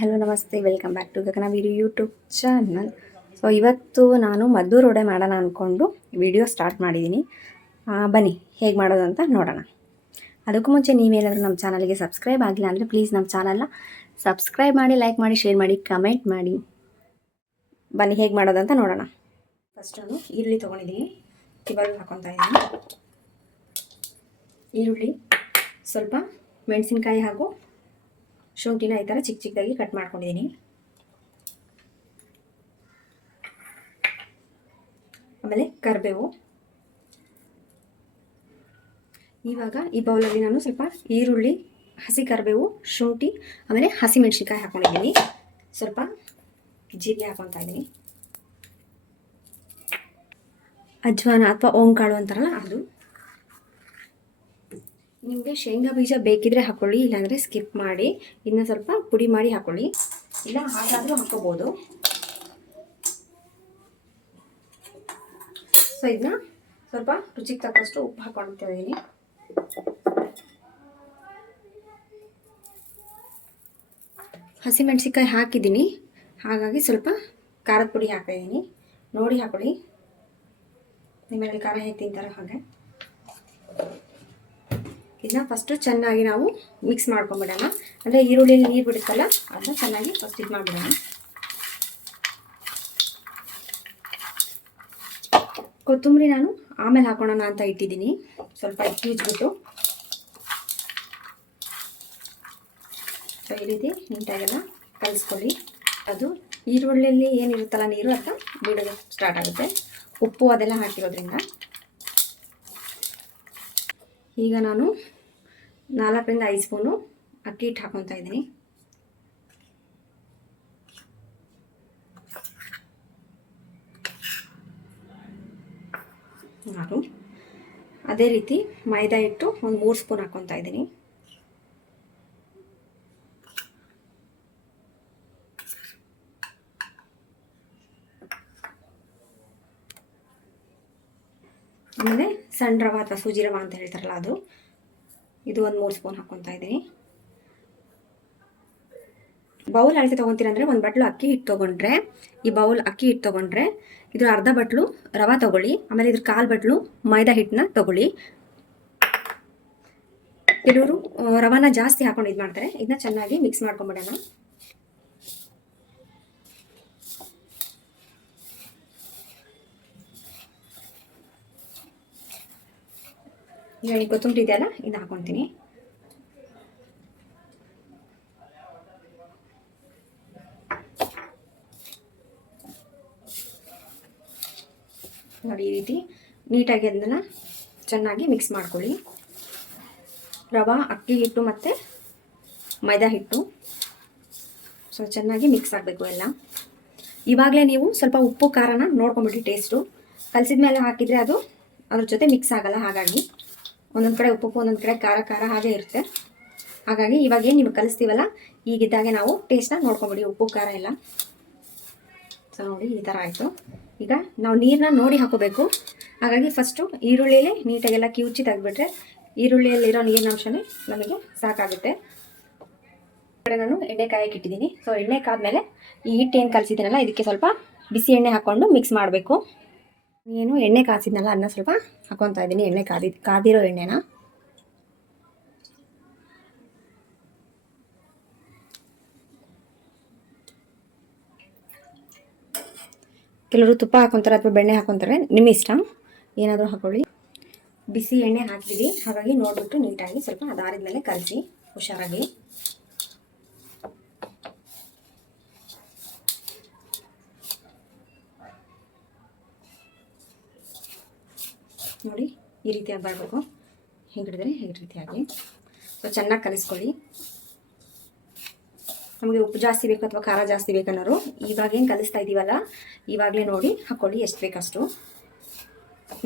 Hello ನಮಸ್ತೆ, welcome back to Gagana video YouTube channel. So ಇವತ್ತು ನಾನು ಮದ್ದೂರು ವಡೆ ಮಾಡೋಣ ಅಂದ್ಕೊಂಡು ವಿಡಿಯೋ ಸ್ಟಾರ್ಟ್ ಮಾಡಿದ್ದೀನಿ. ಬನ್ನಿ ಹೇಗೆ ಮಾಡೋದು ಅಂತ ನೋಡೋಣ. ಅದಕ್ಕೂ ಮುಂಚೆ ನೀವೇನಾದರೂ ನಮ್ಮ ಚಾನಲ್ಗೆ ಸಬ್ಸ್ಕ್ರೈಬ್ ಆಗಿಲ್ಲ ಅಂದರೆ ಪ್ಲೀಸ್ ನಮ್ಮ ಚಾನಲ್ನ ಸಬ್ಸ್ಕ್ರೈಬ್ ಮಾಡಿ, ಲೈಕ್ ಮಾಡಿ, ಶೇರ್ ಮಾಡಿ, ಕಮೆಂಟ್ ಮಾಡಿ. ಬನ್ನಿ ಹೇಗೆ ಮಾಡೋದು ಅಂತ ನೋಡೋಣ. ಫಸ್ಟ್ ನಾನು ಈರುಳ್ಳಿ ತೊಗೊಂಡಿದ್ದೀನಿ, ಇವಾಗ ಹಾಕ್ಕೊತಾ ಇದ್ದೀನಿ. ಈರುಳ್ಳಿ, ಸ್ವಲ್ಪ ಮೆಣಸಿನ್ಕಾಯಿ ಹಾಗೂ ಶುಂಠಿನ ಈ ಥರ ಚಿಕ್ಕ ಚಿಕ್ಕದಾಗಿ ಕಟ್ ಮಾಡ್ಕೊಂಡಿದ್ದೀನಿ. ಆಮೇಲೆ ಕರಿಬೇವು. ಇವಾಗ ಈ ಬೌಲಲ್ಲಿ ನಾನು ಸ್ವಲ್ಪ ಈರುಳ್ಳಿ, ಹಸಿ ಕರಿಬೇವು, ಶುಂಠಿ, ಆಮೇಲೆ ಹಸಿ ಮೆಣಸಿನ್ಕಾಯಿ ಹಾಕ್ಕೊಂಡಿದ್ದೀನಿ. ಸ್ವಲ್ಪ ಜೀರಿಗೆ ಹಾಕ್ಕೊತಾ ಇದ್ದೀನಿ. ಅಜ್ವಾನ ಅಥವಾ ಓಂಕಾಳು ಅಂತಾರಲ್ಲ ಅದು. ನಿಮಗೆ ಶೇಂಗಾ ಬೀಜ ಬೇಕಿದ್ರೆ ಹಾಕೊಳ್ಳಿ, ಇಲ್ಲಾಂದರೆ ಸ್ಕಿಪ್ ಮಾಡಿ. ಇದನ್ನ ಸ್ವಲ್ಪ ಪುಡಿ ಮಾಡಿ ಹಾಕೊಳ್ಳಿ, ಇಲ್ಲ ಹಾಗಾದರೂ ಹಾಕೋಬೋದು. ಸೊ ಇದನ್ನ ಸ್ವಲ್ಪ ರುಚಿಗೆ ತಕ್ಕಷ್ಟು ಉಪ್ಪು ಹಾಕೊಳ್ತಾ ಇದ್ದೀನಿ. ಹಸಿಮೆಣಸಿನ್ಕಾಯಿ ಹಾಕಿದ್ದೀನಿ, ಹಾಗಾಗಿ ಸ್ವಲ್ಪ ಖಾರದ ಪುಡಿ ಹಾಕಿದ್ದೀನಿ. ನೋಡಿ ಹಾಕೊಳ್ಳಿ, ನಿಮ್ಮಲ್ಲಿ ಖಾರ ಹೇಗೆ ತಿಂತಾರೆ ಹಾಗೆ. ಇದನ್ನ ಫಸ್ಟು ಚೆನ್ನಾಗಿ ನಾವು ಮಿಕ್ಸ್ ಮಾಡ್ಕೊಂಬಿಡೋಣ. ಅಂದರೆ ಈರುಳ್ಳಿಯಲ್ಲಿ ನೀರು ಬಿಡುತ್ತಲ್ಲ, ಅದನ್ನ ಚೆನ್ನಾಗಿ ಫಸ್ಟ್ ಇದು ಮಾಡಿಬಿಡೋಣ. ಕೊತ್ತಂಬರಿ ನಾನು ಆಮೇಲೆ ಹಾಕೋಣ ಅಂತ ಇಟ್ಟಿದ್ದೀನಿ. ಸ್ವಲ್ಪ ಕಿವುಚ್ಬಿಟ್ಟು ಈ ರೀತಿ ನೀಟಾಗೆಲ್ಲ ಕಲಿಸ್ಕೊಳ್ಳಿ. ಅದು ಈರುಳ್ಳಿಯಲ್ಲಿ ಏನಿರುತ್ತಲ್ಲ ನೀರು ಅಂತ ಬಿಡೋದು ಸ್ಟಾರ್ಟ್ ಆಗುತ್ತೆ, ಉಪ್ಪು ಅದೆಲ್ಲ ಹಾಕಿರೋದ್ರಿಂದ. ಈಗ ನಾನು 4 ರಿಂದ 5 ಸ್ಪೂನು ಅಕ್ಕಿ ಹಿಟ್ಟು ಹಾಕೊತಾ ಇದ್ದೀನಿ. ನಾನು ಅದೇ ರೀತಿ ಮೈದಾ ಹಿಟ್ಟು ಒಂದು 3 ಸ್ಪೂನ್ ಹಾಕೊತಾ ಇದ್ದೀನಿ. ಆಮೇಲೆ ಸಣ್ಣ ರವೆ ಅಥವಾ ಸೂಜಿ ರವೆ ಅಂತ ಹೇಳ್ತಾರಲ್ಲ ಅದು, ಇದು ಒಂದು 3 ಸ್ಪೂನ್ ಹಾಕ್ಕೊತಾ ಇದ್ದೀನಿ. ಬೌಲ್ ಅಳತೆ ತೊಗೊತೀರಂದರೆ ಒಂದು ಬಟ್ಲು ಅಕ್ಕಿ ಹಿಟ್ಟು ತೊಗೊಂಡ್ರೆ, ಈ ಬೌಲ್ ಅಕ್ಕಿ ಹಿಟ್ಟು ತೊಗೊಂಡ್ರೆ ಇದ್ರ ಅರ್ಧ ಬಟ್ಲು ರವೆ ತೊಗೊಳ್ಳಿ. ಆಮೇಲೆ ಇದ್ರ 1/4 ಬಟ್ಲು ಮೈದಾ ಹಿಟ್ಟನ್ನ ತೊಗೊಳ್ಳಿ. ಕೆಲವರು ರವಾನ ಜಾಸ್ತಿ ಹಾಕೊಂಡು ಇದು ಮಾಡ್ತಾರೆ. ಇದನ್ನ ಚೆನ್ನಾಗಿ ಮಿಕ್ಸ್ ಮಾಡ್ಕೊಂಬಿಡೋಣ. ಈಗ ಈ ಕೊತ್ತಂಬರಿ ಇದೆಯಲ್ಲ, ಇದು ಹಾಕೊತೀನಿ. ನೋಡಿ ಈ ರೀತಿ ನೀಟಾಗಿ ಅದನ್ನು ಚೆನ್ನಾಗಿ ಮಿಕ್ಸ್ ಮಾಡ್ಕೊಳ್ಳಿ. ರವೆ, ಅಕ್ಕಿ ಹಿಟ್ಟು ಮತ್ತು ಮೈದಾ ಹಿಟ್ಟು ಸೊ ಚೆನ್ನಾಗಿ ಮಿಕ್ಸ್ ಆಗಬೇಕು ಎಲ್ಲ. ಇವಾಗಲೇ ನೀವು ಸ್ವಲ್ಪ ಉಪ್ಪು ಖಾರನ ನೋಡ್ಕೊಂಬಿಡಿ. ಟೇಸ್ಟು ಕಲಸಿದ ಮೇಲೆ ಹಾಕಿದರೆ ಅದು ಅದ್ರ ಜೊತೆ ಮಿಕ್ಸ್ ಆಗಲ್ಲ. ಹಾಗಾಗಿ ಒಂದೊಂದು ಕಡೆ ಉಪ್ಪು, ಒಂದೊಂದು ಕಡೆ ಖಾರ ಖಾರ ಹಾಗೆ ಇರುತ್ತೆ. ಹಾಗಾಗಿ ಇವಾಗೇನು ನೀವು ಕಲಿಸ್ತೀವಲ್ಲ, ಈಗಿದ್ದಾಗೆ ನಾವು ಟೇಸ್ಟ್ನ ನೋಡ್ಕೊಂಬಿಡಿ, ಉಪ್ಪು ಖಾರ ಎಲ್ಲ. ಸೊ ನೋಡಿ ಈ ಥರ ಆಯಿತು. ಈಗ ನಾವು ನೀರನ್ನ ನೋಡಿ ಹಾಕೋಬೇಕು. ಹಾಗಾಗಿ ಫಸ್ಟು ಈರುಳ್ಳಿಯಲ್ಲೇ ನೀಟಾಗೆಲ್ಲ ಕಿವುಚಿ ತೆಗೆದ್ಬಿಟ್ರೆ ಈರುಳ್ಳಿಯಲ್ಲಿರೋ ನೀರಿನಂಶನೇ ನಮಗೆ ಸಾಕಾಗುತ್ತೆ. ಕಡೆ ನಾನು ಎಣ್ಣೆ ಕಾಯಕ್ಕೆ ಇಟ್ಟಿದ್ದೀನಿ. ಸೊ ಎಣ್ಣೆ ಕಾದ್ಮೇಲೆ ಈ ಹಿಟ್ಟು ಏನು ಕಲಿಸಿದ್ದೀನಲ್ಲ, ಇದಕ್ಕೆ ಸ್ವಲ್ಪ ಬಿಸಿ ಎಣ್ಣೆ ಹಾಕ್ಕೊಂಡು ಮಿಕ್ಸ್ ಮಾಡಬೇಕು. ಏನು ಎಣ್ಣೆ ಕಾಸಿದ್ನಲ್ಲ ಅದನ್ನ ಸ್ವಲ್ಪ ಹಾಕೊತಾ ಇದ್ದೀನಿ. ಎಣ್ಣೆ ಕಾದಿರೋ ಎಣ್ಣೆನ. ಕೆಲವರು ತುಪ್ಪ ಹಾಕೊತಾರೆ ಅಥವಾ ಬೆಣ್ಣೆ ಹಾಕೊತಾರೆ, ನಿಮ್ಮ ಇಷ್ಟ, ಏನಾದರೂ ಹಾಕೊಳ್ಳಿ. ಬಿಸಿ ಎಣ್ಣೆ ಹಾಕಿದ್ದೀವಿ, ಹಾಗಾಗಿ ನೋಡಿಬಿಟ್ಟು ನೀಟಾಗಿ ಸ್ವಲ್ಪ ಅದಾರಿದ ಮೇಲೆ ಕಲಸಿ ಹುಷಾರಾಗಿ. ನೋಡಿ ಈ ರೀತಿಯಾಗಿ ಬರಬೇಕು. ಹಿಡಿದ್ರೆ ಈ ರೀತಿಯಾಗಿ ಸೊ ಚೆನ್ನಾಗಿ ಕಲಿಸ್ಕೊಳ್ಳಿ. ನಮಗೆ ಉಪ್ಪು ಜಾಸ್ತಿ ಬೇಕು ಅಥವಾ ಖಾರ ಜಾಸ್ತಿ ಬೇಕನ್ನೋರು ಇವಾಗೇನು ಕಲಿಸ್ತಾ ಇದ್ದೀವಲ್ಲ, ಇವಾಗಲೇ ನೋಡಿ ಹಾಕ್ಕೊಳ್ಳಿ ಎಷ್ಟು ಬೇಕಷ್ಟು.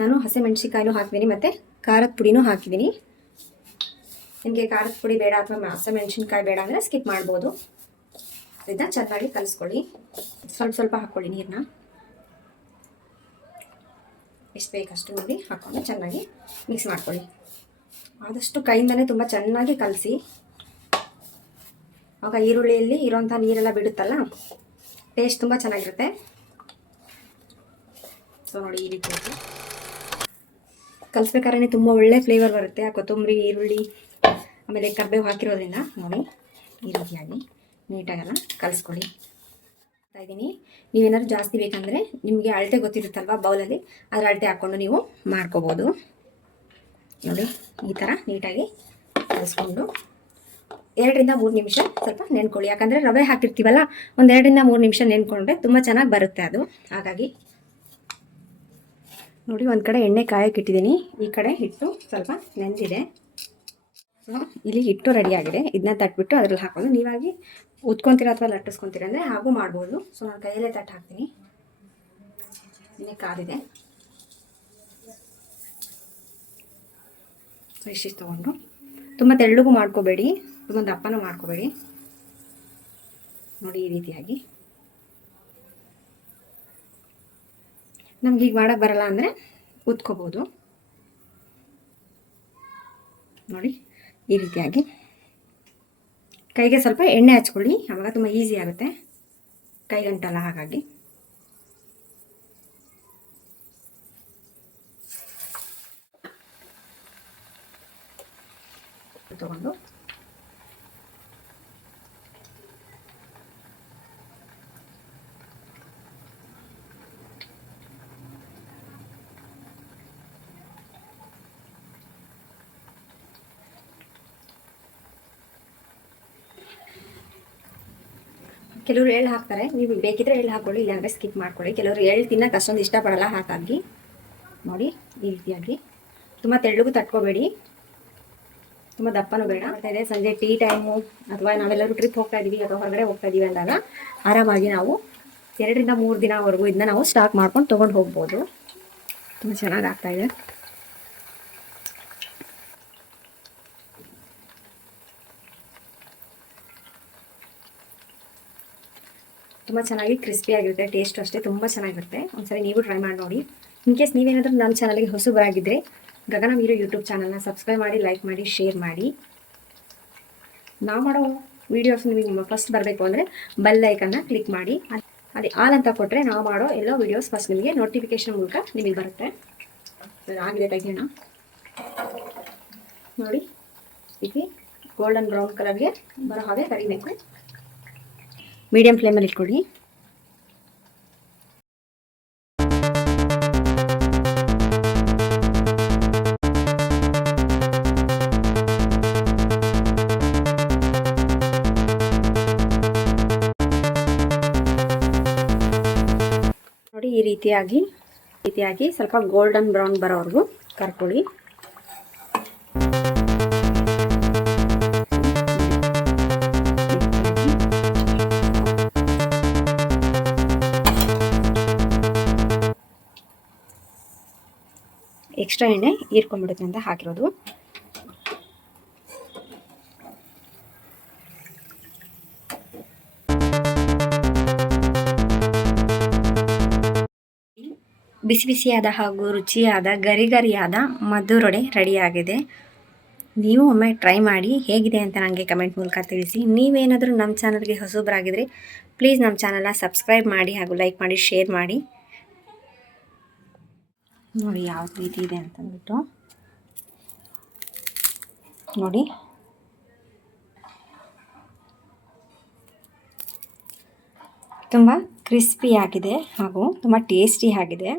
ನಾನು ಹಸಿಮೆಣ್ಸಿಕಾಯಿನೂ ಹಾಕಿದ್ದೀನಿ ಮತ್ತು ಖಾರದ ಪುಡಿನೂ ಹಾಕಿದ್ದೀನಿ. ನಿಮಗೆ ಖಾರದ ಪುಡಿ ಬೇಡ ಅಥವಾ ಹಸಿಮೆಣ್ಸಿನ್ಕಾಯಿ ಬೇಡ ಅಂದರೆ ಸ್ಕಿಪ್ ಮಾಡ್ಬೋದು. ಇದನ್ನ ಚೆನ್ನಾಗಿ ಕಲಿಸ್ಕೊಳ್ಳಿ. ಸ್ವಲ್ಪ ಸ್ವಲ್ಪ ಹಾಕ್ಕೊಳ್ಳಿ ನೀರನ್ನ, ಎಷ್ಟು ಬೇಕಷ್ಟು ನೋಡಿ ಹಾಕ್ಕೊಂಡು ಚೆನ್ನಾಗಿ ಮಿಕ್ಸ್ ಮಾಡ್ಕೊಳ್ಳಿ. ಆದಷ್ಟು ಕೈಯಿಂದನೇ ತುಂಬ ಚೆನ್ನಾಗಿ ಕಲಸಿ. ಆವಾಗ ಈರುಳ್ಳಿಯಲ್ಲಿ ಇರೋಂಥ ನೀರೆಲ್ಲ ಬಿಡುತ್ತಲ್ಲ, ಟೇಸ್ಟ್ ತುಂಬ ಚೆನ್ನಾಗಿರುತ್ತೆ. ಸೊ ನೋಡಿ, ಈ ರೀತಿ ಕಲಿಸ್ಬೇಕಾದ್ರೆ ತುಂಬ ಒಳ್ಳೆ ಫ್ಲೇವರ್ ಬರುತ್ತೆ. ಆ ಕೊತ್ತಂಬರಿ, ಈರುಳ್ಳಿ, ಆಮೇಲೆ ಕರಿಬೇವು ಹಾಕಿರೋದ್ರಿಂದ. ನೋಡಿ ಈ ರೀತಿಯಾಗಿ ನೀಟಾಗೆಲ್ಲ ಕಲಿಸ್ಕೊಳ್ಳಿ. ಇದ್ದೀನಿ. ನೀವೇನಾದ್ರು ಜಾಸ್ತಿ ಬೇಕಂದರೆ ನಿಮಗೆ ಅಳತೆ ಗೊತ್ತಿರುತ್ತಲ್ವ ಬೌಲಲ್ಲಿ, ಅದರ ಅಳತೆ ಹಾಕ್ಕೊಂಡು ನೀವು ಮಾಡ್ಕೋಬೋದು. ನೋಡಿ ಈ ಥರ ನೀಟಾಗಿ ಕಲಿಸ್ಕೊಂಡು 2 ರಿಂದ 3 ನಿಮಿಷ ಸ್ವಲ್ಪ ನೆನ್ಕೊಳ್ಳಿ. ಯಾಕಂದರೆ ರವೆ ಹಾಕಿರ್ತೀವಲ್ಲ, ಒಂದು 2 ರಿಂದ 3 ನಿಮಿಷ ನೆನ್ಕೊಂಡ್ರೆ ತುಂಬ ಚೆನ್ನಾಗಿ ಬರುತ್ತೆ ಅದು. ಹಾಗಾಗಿ ನೋಡಿ, ಒಂದು ಕಡೆ ಎಣ್ಣೆ ಕಾಯಕ್ಕೆ ಇಟ್ಟಿದ್ದೀನಿ, ಈ ಕಡೆ ಹಿಟ್ಟು ಸ್ವಲ್ಪ ನೆಂದಿದೆ. ಸೊ ಇಲ್ಲಿ ಹಿಟ್ಟು ರೆಡಿಯಾಗಿದೆ. ಇದನ್ನ ತಟ್ಬಿಟ್ಟು ಅದ್ರಲ್ಲಿ ಹಾಕೊಂಡು ನೀವಾಗಿ ಉತ್ಕೊತೀರ ಅಥವಾ ಲಟ್ಟಿಸ್ಕೊತೀರ ಅಂದರೆ ಹಾಗೂ ಮಾಡ್ಬೋದು. ಸೊ ನಾನು ಕೈಯಲ್ಲೇ ತಟ್ಟು ಹಾಕ್ತೀನಿ. ಎಣ್ಣೆ ಕಾದಿದೆ. ಸೊ ಇಷ್ಟಿಷ್ಟು ತೊಗೊಂಡು ತುಂಬ ತೆಳ್ಳಗೂ ಮಾಡ್ಕೋಬೇಡಿ, ತುಂಬ ದಪ್ಪನೂ ಮಾಡ್ಕೋಬೇಡಿ. ನೋಡಿ ಈ ರೀತಿಯಾಗಿ. ನಮ್ಗೆ ಈಗ ಮಾಡೋಕ್ಕೆ ಬರಲ್ಲ ಅಂದರೆ ಉತ್ಕೋಬೋದು. ನೋಡಿ ಈ ರೀತಿಯಾಗಿ ಕೈಗೆ ಸ್ವಲ್ಪ ಎಣ್ಣೆ ಹಚ್ಕೊಳ್ಳಿ, ಆವಾಗ ತುಂಬ ಈಸಿ ಆಗುತ್ತೆ, ಕೈಗಂಟಲ್ಲ. ಹಾಗಾಗಿ ತಗೊಂಡು ಕೆಲವರು ಎಳ್ಳು ಹಾಕ್ತಾರೆ, ನೀವು ಬೇಕಿದ್ರೆ ಎಳ್ಳು ಹಾಕ್ಕೊಳ್ಳಿ, ಇಲ್ಲಾಂದರೆ ಸ್ಕಿಪ್ ಮಾಡ್ಕೊಳ್ಳಿ. ಕೆಲವರು ಎಳ್ಳು ತಿನ್ನಕ್ಕೆ ಅಷ್ಟೊಂದು ಇಷ್ಟಪಡಲ್ಲ, ಹಾಗಾಗಿ ನೋಡಿ ಈ ರೀತಿಯಾಗಿ. ತುಂಬ ತೆಳ್ಳಗೂ ತಟ್ಕೋಬೇಡಿ, ತುಂಬ ದಪ್ಪನೂ ಬೇಡ. ಇದೆ ಸಂಜೆ ಟೀ ಟೈಮು ಅಥವಾ ನಾವೆಲ್ಲರೂ ಟ್ರಿಪ್ ಹೋಗ್ತಾ ಇದ್ದೀವಿ ಅಥವಾ ಹೊರಗಡೆ ಹೋಗ್ತಾ ಇದ್ದೀವಿ ಅಂದಾಗ ಆರಾಮಾಗಿ ನಾವು 2 ರಿಂದ 3 ದಿನವರೆಗೂ ಇದನ್ನ ನಾವು ಸ್ಟಾಕ್ ಮಾಡ್ಕೊಂಡು ತೊಗೊಂಡು ಹೋಗ್ಬೋದು. ತುಂಬ ಚೆನ್ನಾಗಿ ಆಗ್ತಾಯಿದೆ. ತುಂಬ ಚೆನ್ನಾಗಿ ಕ್ರಿಸ್ಪಿಯಾಗಿರುತ್ತೆ, ಟೇಸ್ಟು ಅಷ್ಟೇ ತುಂಬ ಚೆನ್ನಾಗಿರುತ್ತೆ. ಒಂದ್ಸರಿ ನೀವು ಟ್ರೈ ಮಾಡಿ ನೋಡಿ. ಇನ್ ಕೇಸ್ ನೀವೇನಾದರೂ ನಮ್ಮ ಚಾನಲ್ಗೆ ಹೊಸಬರಾಗಿದ್ದರೆ ಗಗನ ವೀರು ಯೂಟ್ಯೂಬ್ ಚಾನಲ್ನ ಸಬ್ಸ್ಕ್ರೈಬ್ ಮಾಡಿ, ಲೈಕ್ ಮಾಡಿ, ಶೇರ್ ಮಾಡಿ. ನಾವು ಮಾಡೋ ವೀಡಿಯೋಸ್ ನಿಮಗೆ ಫಸ್ಟ್ ಬರಬೇಕು ಅಂದರೆ ಬೆಲ್ ಐಕನ್ನ ಕ್ಲಿಕ್ ಮಾಡಿ. ಅದೇ ಆಲ್ ಅಂತ ಕೊಟ್ಟರೆ ನಾವು ಮಾಡೋ ಎಲ್ಲ ವೀಡಿಯೋಸ್ ಫಸ್ಟ್ ನಿಮಗೆ ನೋಟಿಫಿಕೇಶನ್ ಮೂಲಕ ನಿಮಗೆ ಬರುತ್ತೆ. ಆಗಿದೆ, ತೆಗೆಯೋಣ. ನೋಡಿ ಇಲ್ಲಿ ಗೋಲ್ಡನ್ ಬ್ರೌನ್ ಕಲರ್ಗೆ ಬರೋ ಹಾಗೆ ಕರಿಬೇಕು. ಮೀಡಿಯಂ ಫ್ಲೇಮಲ್ಲಿ ಇಟ್ಕೊಳ್ಳಿ. ನೋಡಿ ಈ ರೀತಿಯಾಗಿ ಸ್ವಲ್ಪ ಗೋಲ್ಡನ್ ಬ್ರೌನ್ ಬರೋವರೆಗೂ ಕರ್ಕೊಳ್ಳಿ. ಎಕ್ಸ್ಟ್ರಾ ಎಣ್ಣೆ ಹೀರ್ಕೊಂಡ್ಬಿಡುತ್ತೆ ಅಂತ ಹಾಕಿರೋದು. ಬಿಸಿ ಬಿಸಿಯಾದ ಹಾಗೂ ರುಚಿಯಾದ ಗರಿಗರಿಯಾದ ಮದ್ದೂರೊಡೆ ರೆಡಿಯಾಗಿದೆ. ನೀವು ಒಮ್ಮೆ ಟ್ರೈ ಮಾಡಿ, ಹೇಗಿದೆ ಅಂತ ನನಗೆ ಕಮೆಂಟ್ ಮೂಲಕ ತಿಳಿಸಿ. ನೀವೇನಾದರೂ ನಮ್ಮ ಚಾನಲ್ಗೆ ಹೊಸಬರಾಗಿದ್ದರೆ ಪ್ಲೀಸ್ ನಮ್ಮ ಚಾನಲ್ನ ಸಬ್ಸ್ಕ್ರೈಬ್ ಮಾಡಿ ಹಾಗೂ ಲೈಕ್ ಮಾಡಿ, ಶೇರ್ ಮಾಡಿ. ನೋಡಿ ಯಾವ ರೀತಿ ಇದೆ ಅಂತಂದ್ಬಿಟ್ಟು. ನೋಡಿ ತುಂಬ ಕ್ರಿಸ್ಪಿಯಾಗಿದೆ ಹಾಗೂ ತುಂಬ ಟೇಸ್ಟಿ ಆಗಿದೆ.